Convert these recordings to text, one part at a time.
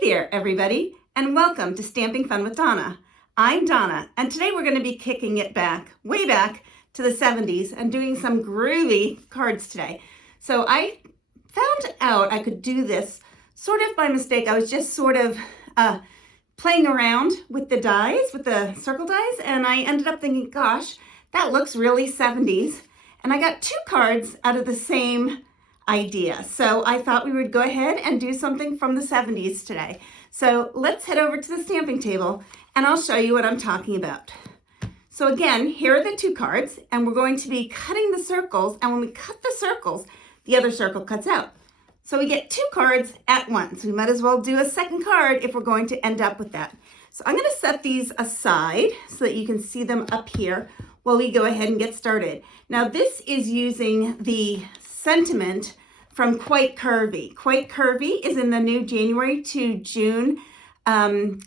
there, everybody, and welcome to Stamping Fun with Donna. I'm Donna, and today we're going to be kicking it back, way back to the 70s and doing some groovy cards today. So I found out I could do this sort of by mistake. I was just sort of playing around with the dies, with the circle dies, and I ended up thinking, gosh, that looks really 70s. And I got two cards out of the same idea. So I thought we would go ahead and do something from the 70s today. So let's head over to the stamping table and I'll show you what I'm talking about. So again, here are the two cards and we're going to be cutting the circles, and when we cut the circles, the other circle cuts out. So we get two cards at once. We might as well do a second card if we're going to end up with that. So I'm going to set these aside so that you can see them up here while we go ahead and get started. Now this is using the sentiment from Quite Curvy. Quite Curvy is in the new January to June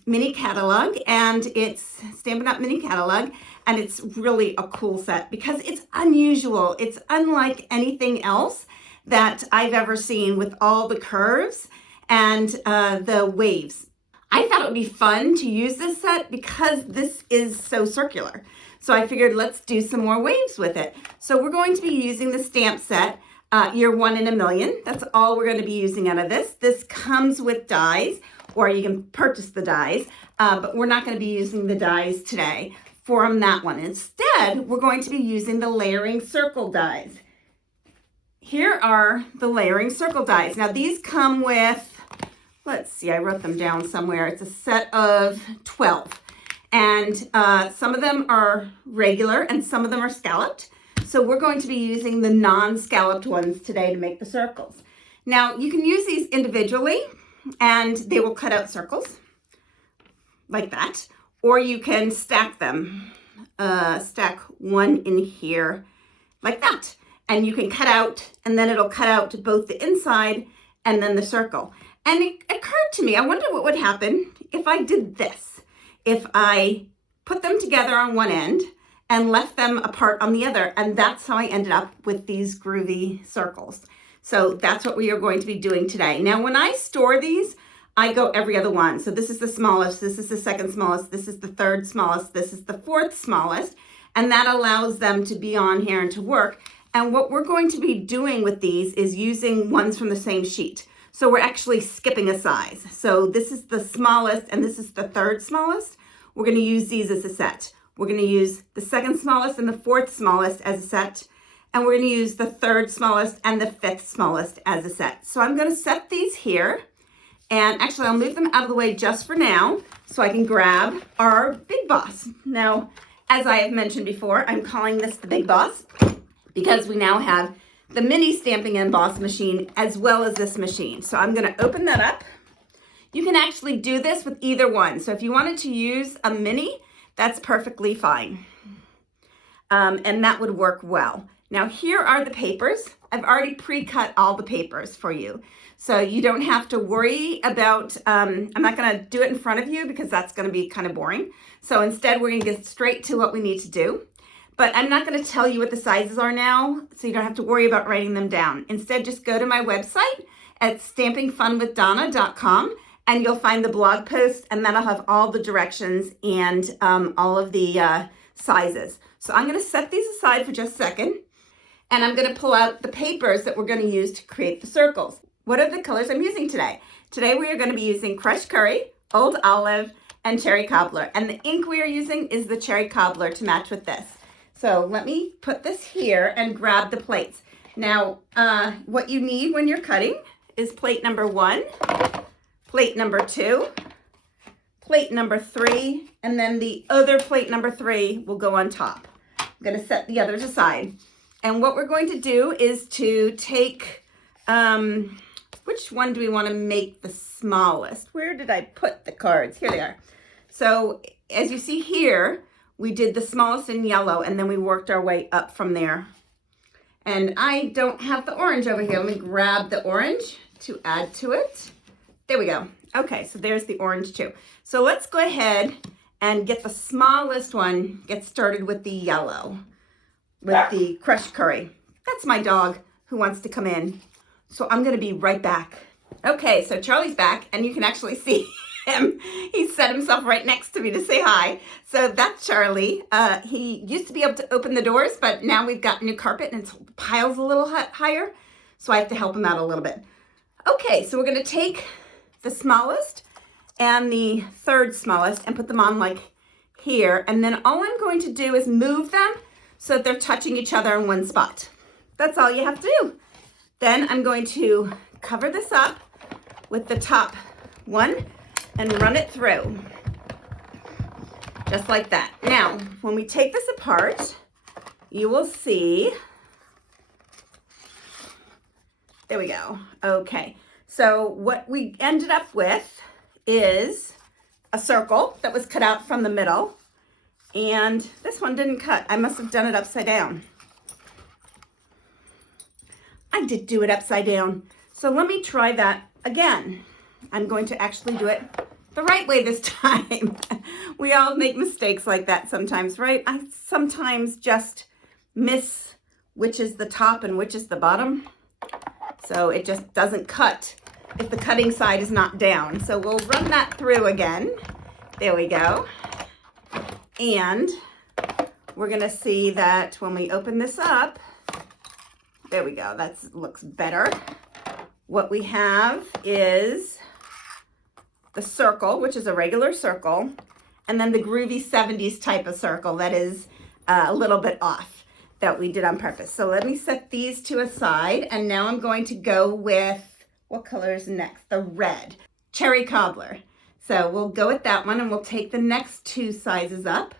mini catalog, and it's Stampin' Up mini catalog, and it's really a cool set because it's unusual. It's unlike anything else that I've ever seen with all the curves and the waves. I thought it would be fun to use this set because this is so circular. So I figured let's do some more waves with it. So we're going to be using the stamp set, Year 1 in a Million. That's all we're going to be using out of this. This comes with dies, or you can purchase the dies, but we're not going to be using the dies today from that one. Instead, we're going to be using the layering circle dies. Here are the layering circle dies. Now these come with, let's see, I wrote them down somewhere. It's a set of 12. And some of them are regular and some of them are scalloped. So we're going to be using the non-scalloped ones today to make the circles. Now you can use these individually and they will cut out circles like that. Or you can stack them, stack one in here like that. And you can cut out, and then it'll cut out both the inside and then the circle. And it occurred to me, I wonder what would happen if I did this. If I put them together on one end and left them apart on the other, and that's how I ended up with these groovy circles. So that's what we are going to be doing today. Now, when I store these, I go every other one. So this is the smallest, this is the second smallest, this is the third smallest, this is the fourth smallest, and that allows them to be on here and to work. And what we're going to be doing with these is using ones from the same sheet. So we're actually skipping a size. So this is the smallest and this is the third smallest. We're going to use these as a set. We're going to use the second smallest and the fourth smallest as a set. And we're going to use the third smallest and the fifth smallest as a set. So I'm going to set these here. And actually I'll move them out of the way just for now so I can grab our Big Boss. Now, as I have mentioned before, I'm calling this the Big Boss because we now have the mini Stampin' Emboss machine as well as this machine. So I'm going to open that up. You can actually do this with either one. So if you wanted to use a mini, that's perfectly fine. And that would work well. Now here are the papers. I've already pre-cut all the papers for you. So you don't have to worry about, I'm not going to do it in front of you because that's going to be kind of boring. So instead we're going to get straight to what we need to do. But I'm not going to tell you what the sizes are now, so you don't have to worry about writing them down. Instead, just go to my website at stampingfunwithdonna.com and you'll find the blog post, and that'll have all the directions and all of the sizes. So I'm going to set these aside for just a second, and I'm going to pull out the papers that we're going to use to create the circles. What are the colors I'm using today? Today we are going to be using Crushed Curry, Old Olive, and Cherry Cobbler. And the ink we are using is the Cherry Cobbler to match with this. So let me put this here and grab the plates. Now, what you need when you're cutting is plate number 1, plate number 2, plate number 3, and then the other plate number 3 will go on top. I'm going to set the others aside. And what we're going to do is to take, which one do we want to make the smallest? Where did I put the cards? Here they are. So as you see here, we did the smallest in yellow, and then we worked our way up from there. And I don't have the orange over here. Let me grab the orange to add to it. There we go. Okay, so there's the orange too. So let's go ahead and get the smallest one, get started with the yellow, with the Crushed Curry. That's my dog who wants to come in. So I'm going to be right back. Okay, so Charlie's back, and you can actually see him. He set himself right next to me to say hi. So that's Charlie. He used to be able to open the doors, but now we've got new carpet and it's piles a little higher. So I have to help him out a little bit. Okay, so we're gonna take the smallest and the third smallest and put them on like here. And then all I'm going to do is move them so that they're touching each other in one spot. That's all you have to do. Then I'm going to cover this up with the top one and run it through, just like that. Now, when we take this apart, you will see, there we go. Okay, so what we ended up with is a circle that was cut out from the middle, and this one didn't cut. I must have done it upside down. I did do it upside down. So let me try that again. I'm going to actually do it the right way this time. We all make mistakes like that sometimes, right? I sometimes just miss which is the top and which is the bottom. So it just doesn't cut if the cutting side is not down. So we'll run that through again. There we go. And we're gonna see that when we open this up, there we go, that looks better. What we have is the circle, which is a regular circle, and then the groovy 70s type of circle that is a little bit off that we did on purpose. So let me set these two aside, and now I'm going to go with, what color is next? The red, cherry cobbler. So we'll go with that one, and we'll take the next two sizes up,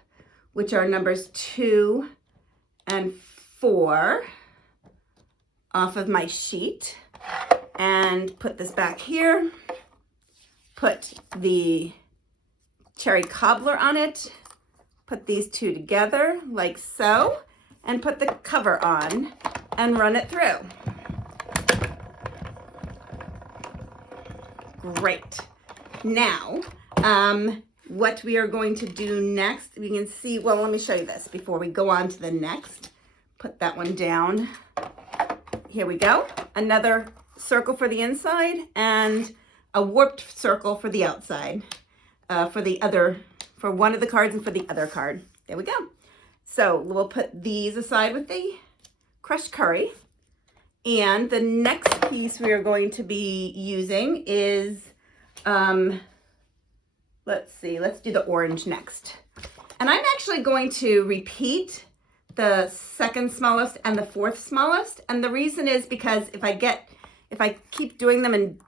which are numbers 2 and 4 off of my sheet, and put this back here. Put the cherry cobbler on it, put these two together like so, and put the cover on and run it through. Great. Now, what we are going to do next, we can see, well, let me show you this before we go on to the next. Put that one down. Here we go. Another circle for the inside and a warped circle for the outside, for one of the cards and for the other card. There we go. So we'll put these aside with the crushed curry. And the next piece we are going to be using is, let's see, let's do the orange next. And I'm actually going to repeat the second smallest and the fourth smallest. And the reason is because if I keep doing them in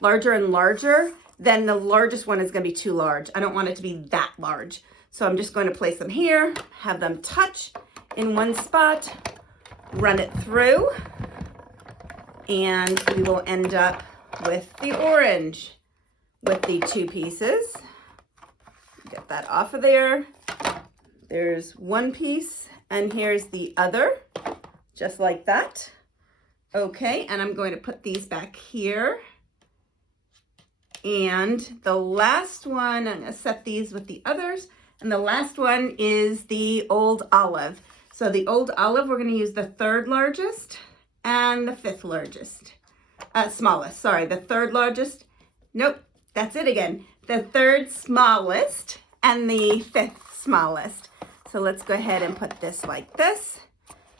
larger and larger, then the largest one is going to be too large. I don't want it to be that large. So I'm just going to place them here, have them touch in one spot, run it through, and we will end up with the orange with the two pieces. Get that off of there. There's one piece, and here's the other, just like that. Okay, and I'm going to put these back here. And the last one, I'm going to set these with the others. And the last one is the old olive. So the old olive, we're going to use the third largest and the fifth largest. Smallest, sorry, the third largest. Nope, that's it again. The third smallest and the fifth smallest. So let's go ahead and put this like this.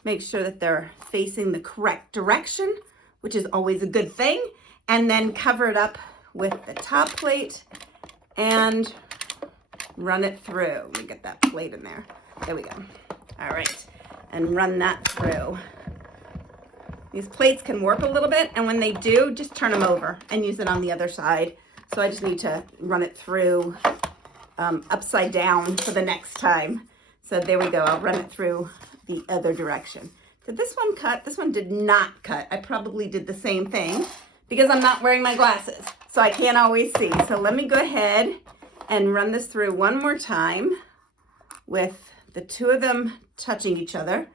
Make sure that they're facing the correct direction, which is always a good thing. And then cover it up with the top plate and run it through. Let me get that plate in there. There we go. All right, and run that through. These plates can warp a little bit, and when they do, just turn them over and use it on the other side. So I just need to run it through upside down for the next time. So there we go, I'll run it through the other direction. Did this one cut? This one did not cut. I probably did the same thing because I'm not wearing my glasses, so I can't always see. So let me go ahead and run this through one more time with the two of them touching each other.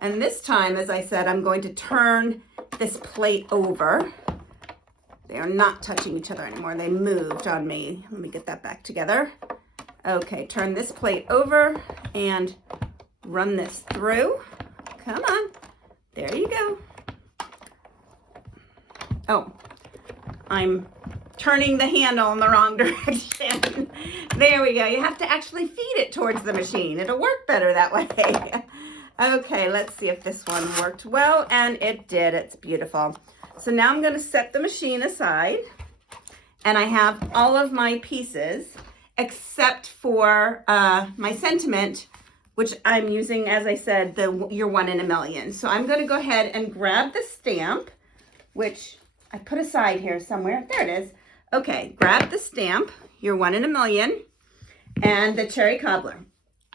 And this time, as I said, I'm going to turn this plate over. They are not touching each other anymore. They moved on me. Let me get that back together. Okay, turn this plate over and run this through. Come on. There you go. Oh, I'm turning the handle in the wrong direction. There we go. You have to actually feed it towards the machine. It'll work better that way. Okay, let's see if this one worked well, and it did. It's beautiful. So now I'm going to set the machine aside, and I have all of my pieces except for my sentiment, which I'm using, as I said, the You're One in a Million. So I'm going to go ahead and grab the stamp, which I put aside here somewhere. There it is. Okay, grab the stamp, You're One in a Million, and the cherry cobbler.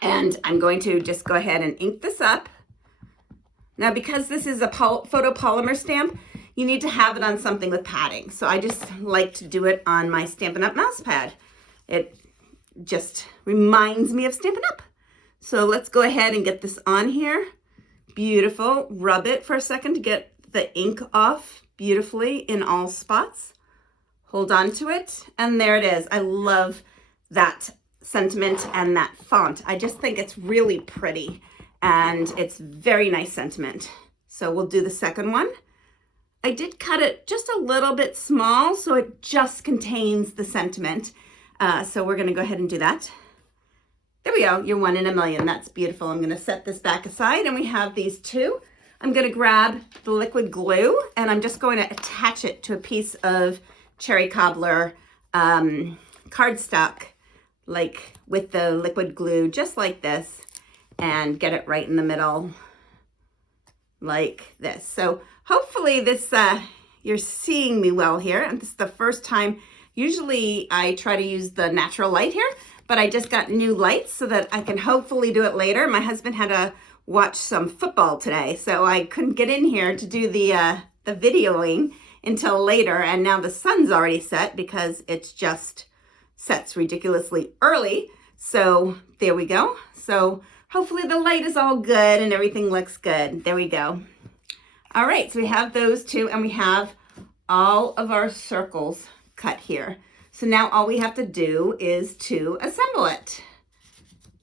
And I'm going to just go ahead and ink this up. Now, because this is a photopolymer stamp, you need to have it on something with padding. So I just like to do it on my Stampin' Up mouse pad. It just reminds me of Stampin' Up. So let's go ahead and get this on here. Beautiful. Rub it for a second to get the ink off beautifully in all spots. Hold on to it, and there it is. I love that sentiment and that font. I just think it's really pretty, and it's very nice sentiment. So we'll do the second one. I did cut it just a little bit small, so it just contains the sentiment. So we're gonna go ahead and do that. There we go, You're One in a Million. That's beautiful. I'm gonna set this back aside, and we have these two. I'm gonna grab the liquid glue, and I'm just going to attach it to a piece of cherry cobbler cardstock, like with the liquid glue, just like this, and get it right in the middle, like this. So hopefully this, you're seeing me well here, and this is the first time. Usually I try to use the natural light here, but I just got new lights so that I can hopefully do it later. My husband had to watch some football today, so I couldn't get in here to do the videoing until later, and now the sun's already set because it's just sets ridiculously early. So there we go. So hopefully the light is all good and everything looks good. There we go. All right, so we have those two, and we have all of our circles cut here. So now all we have to do is to assemble it.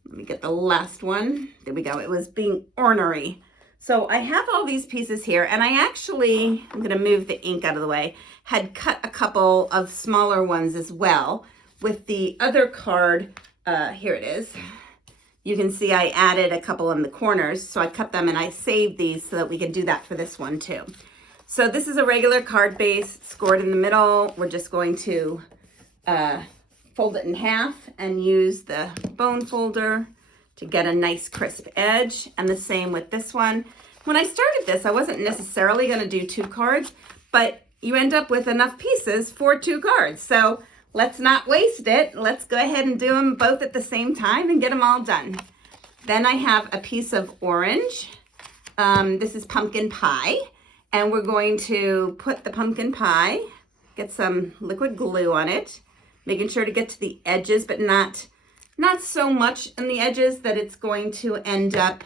Let me get the last one. There we go. It was being ornery. So I have all these pieces here, and I actually, I'm going to move the ink out of the way, had cut a couple of smaller ones as well with the other card. Here it is. You can see I added a couple in the corners, so I cut them and I saved these so that we can do that for this one too. So this is a regular card base, scored in the middle. We're just going to fold it in half and use the bone folder to get a nice crisp edge, and the same with this one. When I started this, I wasn't necessarily going to do 2 cards, but you end up with enough pieces for 2 cards. So let's not waste it. Let's go ahead and do them both at the same time and get them all done. Then I have a piece of orange. This is pumpkin pie, and we're going to put the pumpkin pie, get some liquid glue on it, making sure to get to the edges, but not so much in the edges that it's going to end up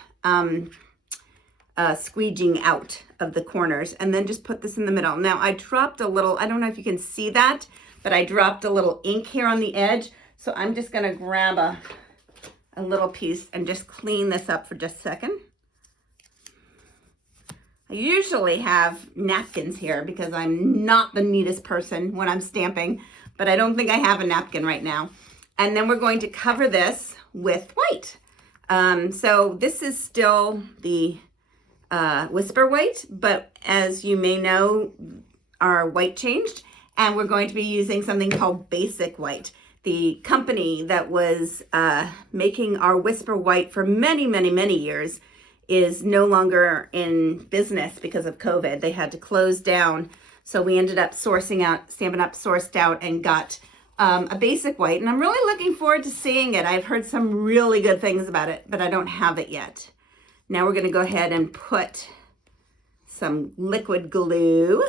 squeegeing out of the corners, and then just put this in the middle. Now I dropped a little, I don't know if you can see that, but I dropped a little ink here on the edge. So I'm just gonna grab a little piece and just clean this up for just a second. I usually have napkins here because I'm not the neatest person when I'm stamping, but I don't think I have a napkin right now. And then we're going to cover this with white. So this is still the Whisper White, but as you may know, our white changed, and we're going to be using something called Basic White. The company that was making our Whisper White for many, many, many years is no longer in business because of COVID. They had to close down. So we ended up sourcing out, Stampin' Up sourced out and got a Basic White, and I'm really looking forward to seeing it. I've heard some really good things about it, but I don't have it yet. Now we're going to go ahead and put some liquid glue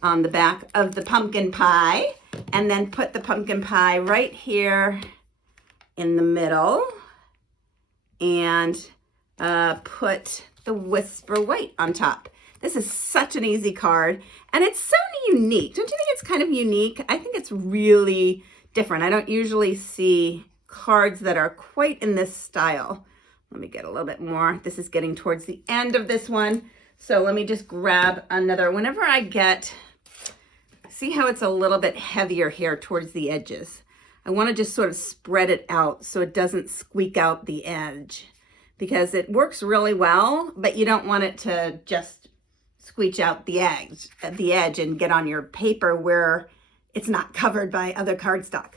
on the back of the pumpkin pie, and then put the pumpkin pie right here in the middle, and put the Whisper White on top. This is such an easy card, and it's so unique. Don't you think it's kind of unique? I think it's really different. I don't usually see cards that are quite in this style. Let me get a little bit more. This is getting towards the end of this one. So let me just grab another. Whenever I get, see how it's a little bit heavier here towards the edges. I want to just sort of spread it out so it doesn't squeak out the edge, because it works really well, but you don't want it to just squeak out the edge and get on your paper where it's not covered by other cardstock.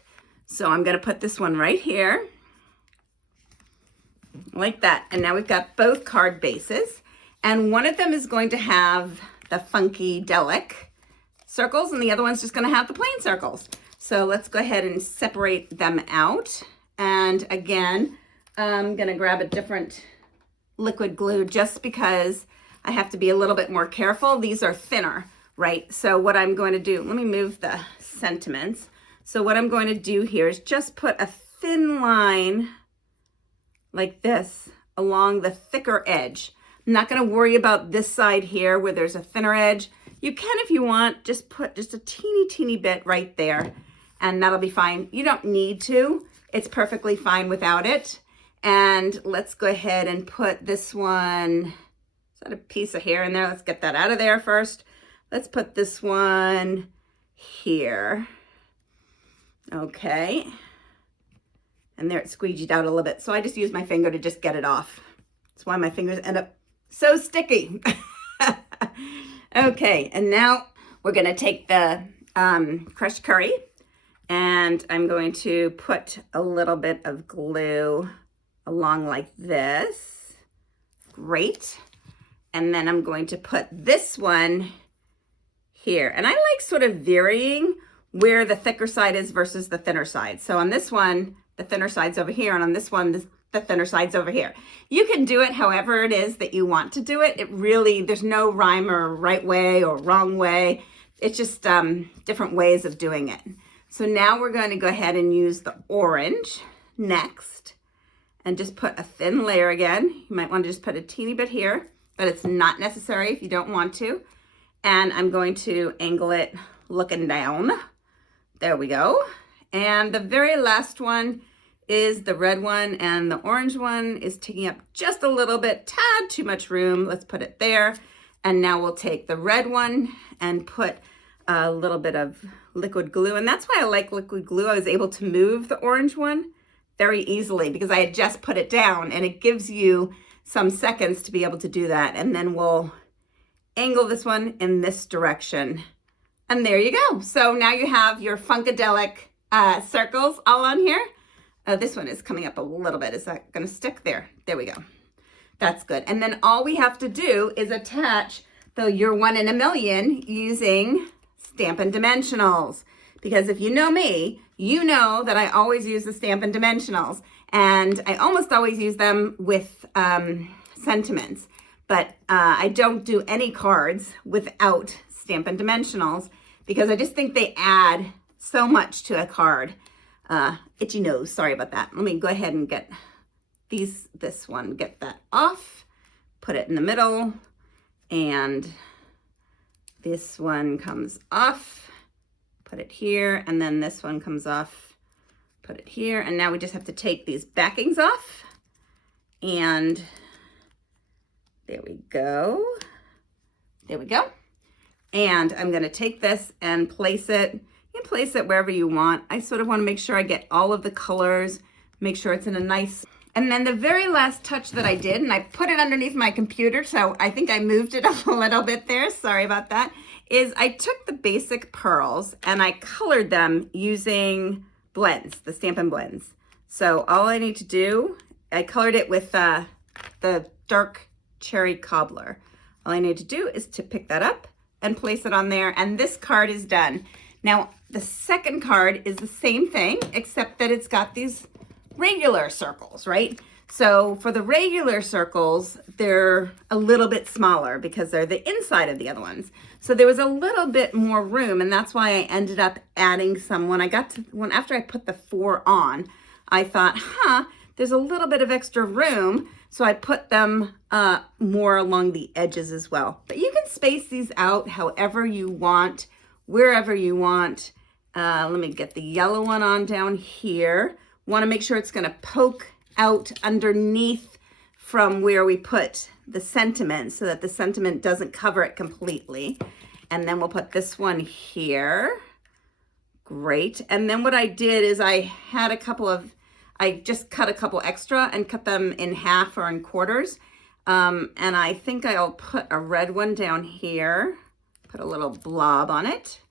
So I'm going to put this one right here like that. And now we've got both card bases, and one of them is going to have the funkadelic circles and the other one's just going to have the plain circles. So let's go ahead and separate them out. And again, I'm going to grab a different liquid glue just because I have to be a little bit more careful. These are thinner, right? So what I'm going to do, let me move the sentiments. So what I'm going to do here is just put a thin line like this along the thicker edge. I'm not going to worry about this side here where there's a thinner edge. You can, if you want, just put just a teeny bit right there, and that'll be fine. You don't need to. It's perfectly fine without it. And let's go ahead and put this one, is that a piece of hair in there? Let's get that out of there first. Let's put this one here. Okay. And there it squeegeed out a little bit. So I just use my finger to just get it off. That's why my fingers end up so sticky. Okay, and now we're going to take the crushed curry, and I'm going to put a little bit of glue along like this. Great. And then I'm going to put this one here. And I like sort of varying where the thicker side is versus the thinner side. So on this one, the thinner side's over here, and on this one, the thinner side's over here. You can do it however it is that you want to do it. It really, there's no rhyme or right way or wrong way. It's just different ways of doing it. So now we're going to go ahead and use the orange next and just put a thin layer again. You might want to just put a teeny bit here, but it's not necessary if you don't want to. And I'm going to angle it looking down. There we go. And the very last one is the red one, and the orange one is taking up just a little bit, tad too much room. Let's put it there. And now we'll take the red one and put a little bit of liquid glue. And that's why I like liquid glue. I was able to move the orange one very easily because I had just put it down, and it gives you some seconds to be able to do that. And then we'll angle this one in this direction. And there you go. So now you have your funkadelic circles all on here. This one is coming up a little bit. Is that going to stick there? There we go. That's good. And then all we have to do is attach your 1 in a million using Stampin' Dimensionals. Because if you know me, you know that I always use the Stampin' Dimensionals. And I almost always use them with sentiments. But I don't do any cards without Stampin' Dimensionals because I just think they add so much to a card. Itchy nose, sorry about that. Let me go ahead and get this one, get that off, put it in the middle, and this one comes off, put it here, and then this one comes off, put it here, and now we just have to take these backings off, and there we go. There we go. And I'm gonna take this and place it. You can place it wherever you want. I sort of want to make sure I get all of the colors, make sure it's in a nice, and then the very last touch that I did, and I put it underneath my computer, so I think I moved it a little bit there, sorry about that, is I took the basic pearls and I colored them using blends, the Stampin' Blends. So all I need to do, I colored it with the dark cherry cobbler. All I need to do is to pick that up and place it on there, and this card is done. Now, the second card is the same thing, except that it's got these regular circles, right? So for the regular circles, they're a little bit smaller because they're the inside of the other ones. So there was a little bit more room, and that's why I ended up adding some. After I put the 4 on, I thought, there's a little bit of extra room, so I put them more along the edges as well. But you can space these out however you want, wherever you want. Let me get the yellow one on down here. Want to make sure it's going to poke out underneath from where we put the sentiment so that the sentiment doesn't cover it completely. And then we'll put this one here. Great. And then what I did is I just cut a couple extra and cut them in half or in quarters. And I think I'll put a red one down here, put a little blob on it,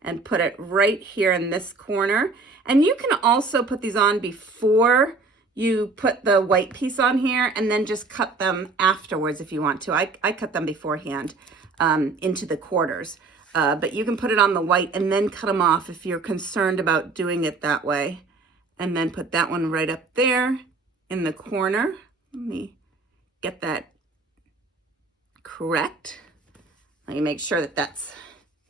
and put it right here in this corner. And you can also put these on before you put the white piece on here, and then just cut them afterwards if you want to. I cut them beforehand into the quarters. But you can put it on the white and then cut them off if you're concerned about doing it that way. And then put that one right up there in the corner. Let me get that correct. Let me make sure that that's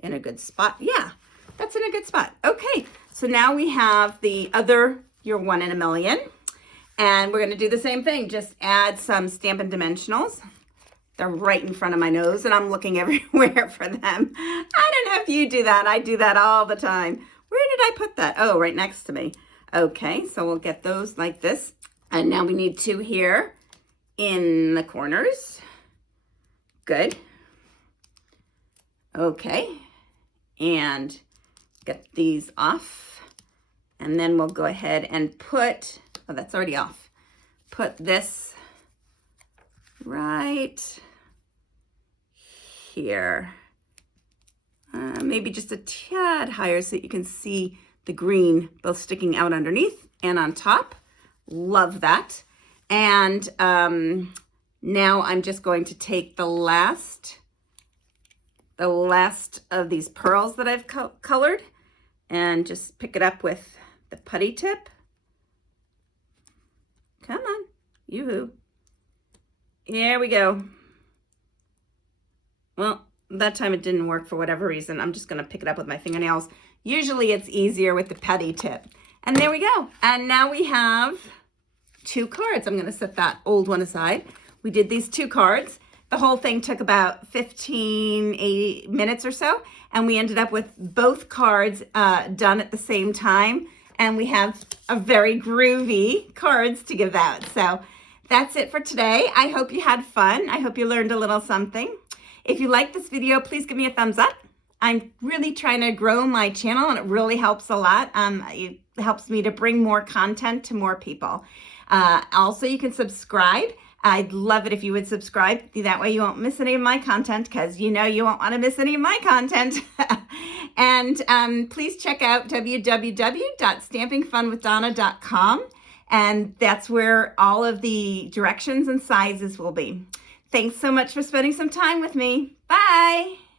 in a good spot. Yeah, that's in a good spot. Okay, so now we have the other Your 1 in a Million. And we're gonna do the same thing, just add some Stampin' Dimensionals. They're right in front of my nose and I'm looking everywhere for them. I don't know if you do that. I do that all the time. Where did I put that? Oh, right next to me. Okay, so we'll get those like this. And now we need 2 here in the corners. Good. Okay, and get these off. And then we'll go ahead and put, oh, that's already off. Put this right here. Maybe just a tad higher so that you can see the green both sticking out underneath and on top. Love that. And now I'm just going to take the last of these pearls that I've colored and just pick it up with the putty tip. Come on, yoo-hoo. Here we go. Well, that time it didn't work for whatever reason. I'm just gonna pick it up with my fingernails. Usually it's easier with the putty tip. And there we go. And now we have 2 cards. I'm gonna set that old one aside. We did these 2 cards. The whole thing took about 15 minutes or so. And we ended up with both cards done at the same time. And we have a very groovy cards to give out. So that's it for today. I hope you had fun. I hope you learned a little something. If you like this video, please give me a thumbs up. I'm really trying to grow my channel and it really helps a lot. It helps me to bring more content to more people. Also, you can subscribe. I'd love it if you would subscribe. That way you won't miss any of my content because you know you won't want to miss any of my content. And please check out www.stampingfunwithdonna.com. And that's where all of the directions and sizes will be. Thanks so much for spending some time with me. Bye.